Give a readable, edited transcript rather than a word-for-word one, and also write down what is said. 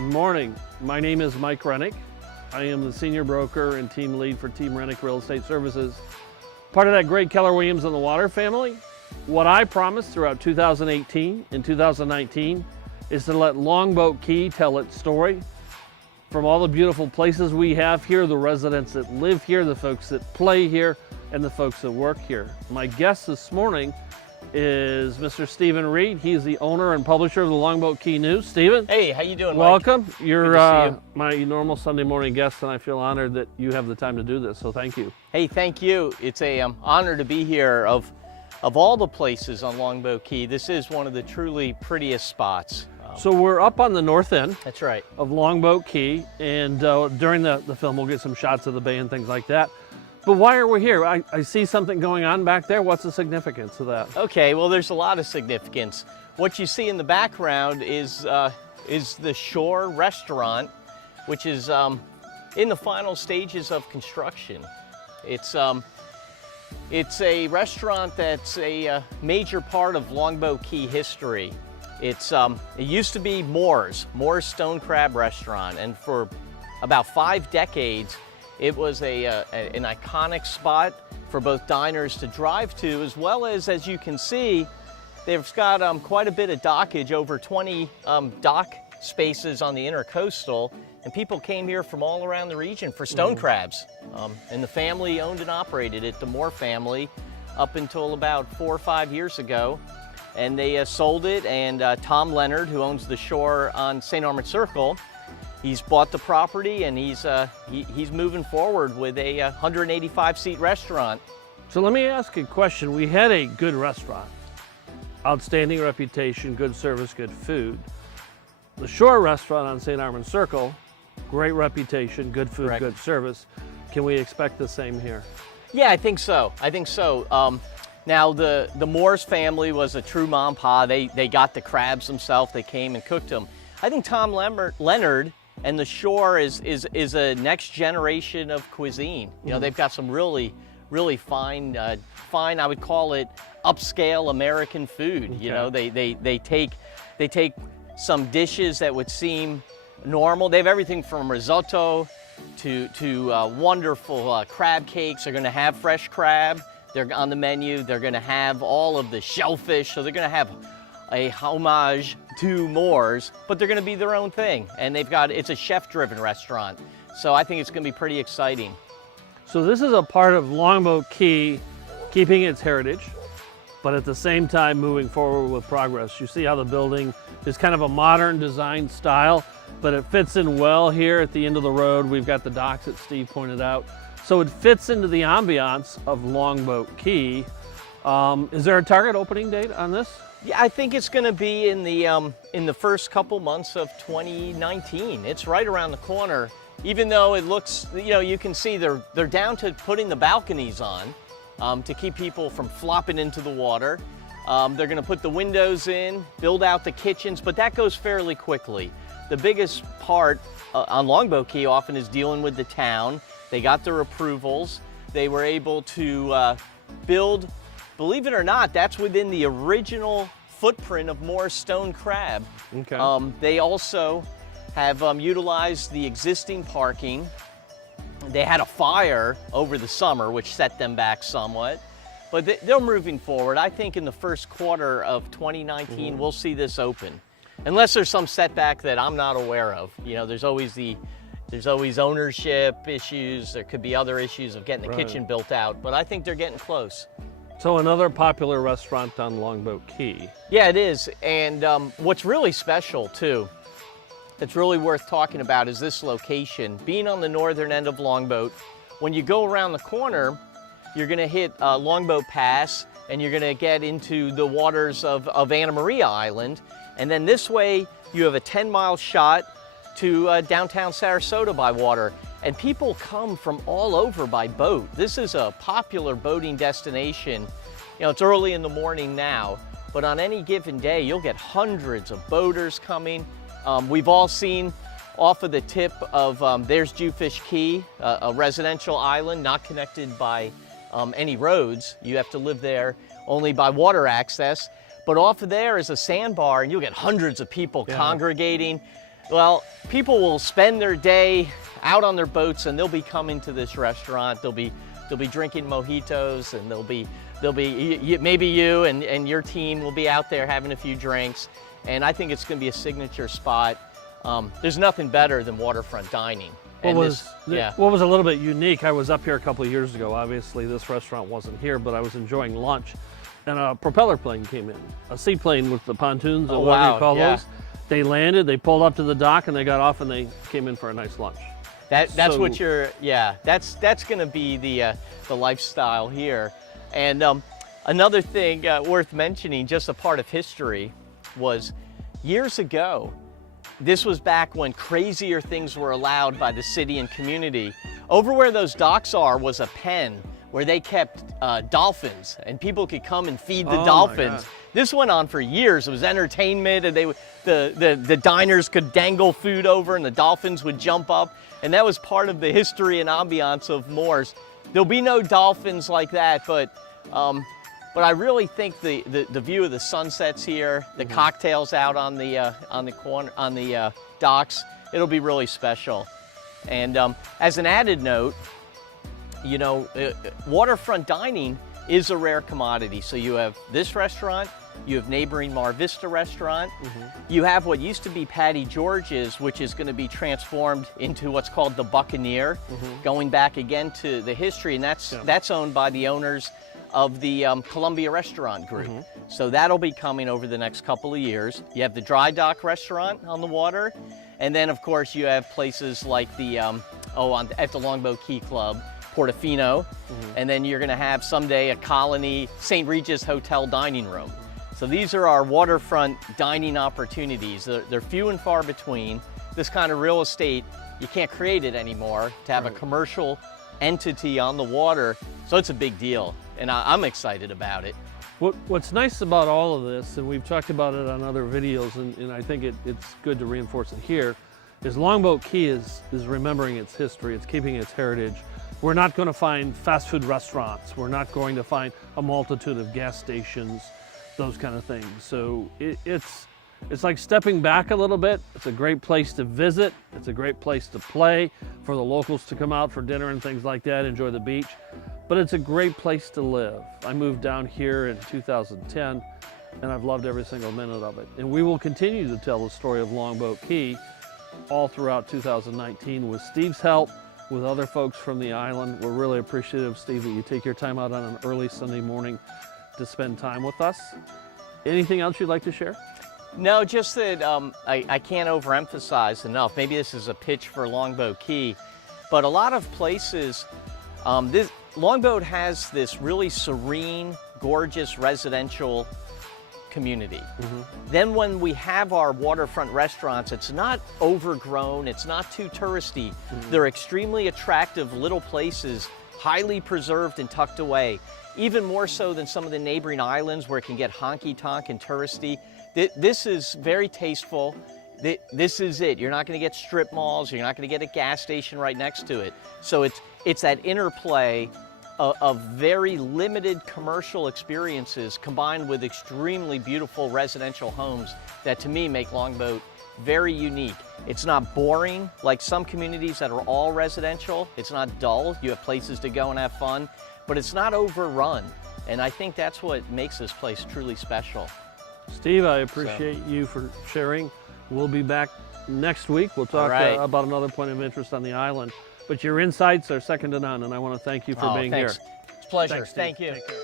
Good morning. My name is Mike Renick. I am the senior broker and team lead for Team Renick Real Estate Services, part of that great Keller Williams on the Water family. What I promised throughout 2018 and 2019 is to let Longboat Key tell its story. From all the beautiful places we have here, the residents that live here, the folks that play here, and the folks that work here. My guest this morning is Mr. Stephen Reed. He's the owner and publisher of the Longboat Key News. Stephen. Hey, how you doing, Mike? Welcome. You're Good to see you. my normal Sunday morning guest, and I feel honored that you have the time to do this, so thank you. Hey, thank you. It's a honor to be here. Of all the places on Longboat Key, this is one of the truly prettiest spots. So we're up on the north end. That's right. Of Longboat Key, and during the film we'll get some shots of the bay and things like that. But why are we here? I see something going on back there. What's the significance of that? Okay, well, there's a lot of significance. What you see in the background is the Shore Restaurant, which is in the final stages of construction. It's a restaurant that's a major part of Longboat Key history. It used to be Moore's Stone Crab Restaurant, and for about 5 decades, it was an iconic spot for both diners to drive to, as well as you can see, they've got quite a bit of dockage, over 20 dock spaces on the intercoastal, and people came here from all around the region for stone crabs. And the family owned and operated it, the Moore family, up until about 4 or 5 years ago. And they sold it, and Tom Leonard, who owns the Shore on St. Armand Circle, he's bought the property, and he's moving forward with a 185-seat restaurant. So let me ask a question. We had a good restaurant, outstanding reputation, good service, good food. The Shore Restaurant on St. Armand Circle, great reputation, good food, Correct. Good service. Can we expect the same here? Yeah, I think so. Now, the Moore's family was a true mom and pa. They got the crabs themselves. They came and cooked them. I think Tom Leonard and the Shore is a next generation of cuisine. You know, they've got some really fine, I would call it upscale American food. Okay. You know, they take some dishes that would seem normal. They have everything from risotto to wonderful crab cakes. They're going to have fresh crab. They're on the menu. They're going to have all of the shellfish. So they're going to have a homage to Moore's, but they're going to be their own thing. And it's a chef-driven restaurant. So I think it's going to be pretty exciting. So this is a part of Longboat Key keeping its heritage, but at the same time moving forward with progress. You see how the building is kind of a modern design style, but it fits in well here at the end of the road. We've got the docks that Steve pointed out. So it fits into the ambiance of Longboat Key. Is there a target opening date on this? Yeah, I think it's going to be in the first couple months of 2019. It's right around the corner. Even though it looks, you can see they're down to putting the balconies on to keep people from flopping into the water. They're going to put the windows in, build out the kitchens, but that goes fairly quickly. The biggest part on Longboat Key often is dealing with the town. They got their approvals. They were able to build, believe it or not, that's within the original footprint of Moore's Stone Crab. Okay. They also have utilized the existing parking. They had a fire over the summer, which set them back somewhat. But they're moving forward. I think in the first quarter of 2019, we'll see this open. Unless there's some setback that I'm not aware of. You know, there's always ownership issues. There could be other issues of getting the kitchen built out, but I think they're getting close. So another popular restaurant on Longboat Key. Yeah, it is. And what's really special too, that's really worth talking about, is this location. Being on the northern end of Longboat, when you go around the corner, you're gonna hit Longboat Pass, and you're gonna get into the waters of Anna Maria Island. And then this way, you have a 10-mile shot to downtown Sarasota by water. And people come from all over by boat. This is a popular boating destination. You know, it's early in the morning now, but on any given day, you'll get hundreds of boaters coming. We've all seen off of the tip of, there's Jewfish Key, a residential island not connected by any roads. You have to live there only by water access. But off of there is a sandbar, and you'll get hundreds of people congregating. Well, people will spend their day out on their boats and they'll be coming to this restaurant. They'll be drinking mojitos, and maybe you and your team will be out there having a few drinks. And I think it's going to be a signature spot. There's nothing better than waterfront dining. What was a little bit unique, I was up here a couple of years ago. Obviously, this restaurant wasn't here, but I was enjoying lunch, and a propeller plane came in, a seaplane with the pontoons, or whatever you call those. They landed, they pulled up to the dock, and they got off, and they came in for a nice lunch. That's going to be the lifestyle here. And another thing worth mentioning, just a part of history, was years ago. This was back when crazier things were allowed by the city and community. Over where those docks are was a pen where they kept dolphins, and people could come and feed the dolphins. This went on for years. It was entertainment, and the diners could dangle food over, and the dolphins would jump up, and that was part of the history and ambiance of Moores. There'll be no dolphins like that, but I really think the view of the sunsets here, the cocktails out on the docks, it'll be really special. And as an added note, you know, waterfront dining is a rare commodity. So you have this restaurant, you have neighboring Mar Vista restaurant, you have what used to be Patty George's, which is going to be transformed into what's called the Buccaneer, going back again to the history, and that's owned by the owners of the Columbia Restaurant Group. So that'll be coming over the next couple of years. You have the Dry Dock Restaurant on the water, and then of course you have places like the at the Longboat Key Club, Portofino, and then you're going to have someday a Colony St. Regis Hotel dining room. So these are our waterfront dining opportunities. They're few and far between. This kind of real estate, you can't create it anymore to have a commercial entity on the water, so it's a big deal, and I'm excited about it. What's nice about all of this, and we've talked about it on other videos, and I think it's good to reinforce it here, is Longboat Key is remembering its history, it's keeping its heritage. We're not going to find fast food restaurants, we're not going to find a multitude of gas stations, those kind of things. So it's like stepping back a little bit. It's a great place to visit, it's a great place to play, for the locals to come out for dinner and things like that, enjoy the beach. But it's a great place to live. I moved down here in 2010, and I've loved every single minute of it. And we will continue to tell the story of Longboat Key all throughout 2019 with Steve's help, with other folks from the island. We're really appreciative, Steve, that you take your time out on an early Sunday morning to spend time with us. Anything else you'd like to share? No, just that I can't overemphasize enough. Maybe this is a pitch for Longboat Key, but a lot of places, Longboat has this really serene, gorgeous residential community. Then when we have our waterfront restaurants, it's not overgrown, it's not too touristy. They're extremely attractive little places, highly preserved and tucked away, even more so than some of the neighboring islands where it can get honky-tonk and touristy. This is very tasteful. This is it. You're not going to get strip malls, you're not going to get a gas station right next to it. So it's that interplay of very limited commercial experiences combined with extremely beautiful residential homes that to me make Longboat very unique. It's not boring like some communities that are all residential. It's not dull. You have places to go and have fun, but it's not overrun. And I think that's what makes this place truly special. Steve, I appreciate you for sharing. We'll be back next week. We'll talk about another point of interest on the island. But your insights are second to none, and I want to thank you for being here. It's a pleasure. Thank you. Take care.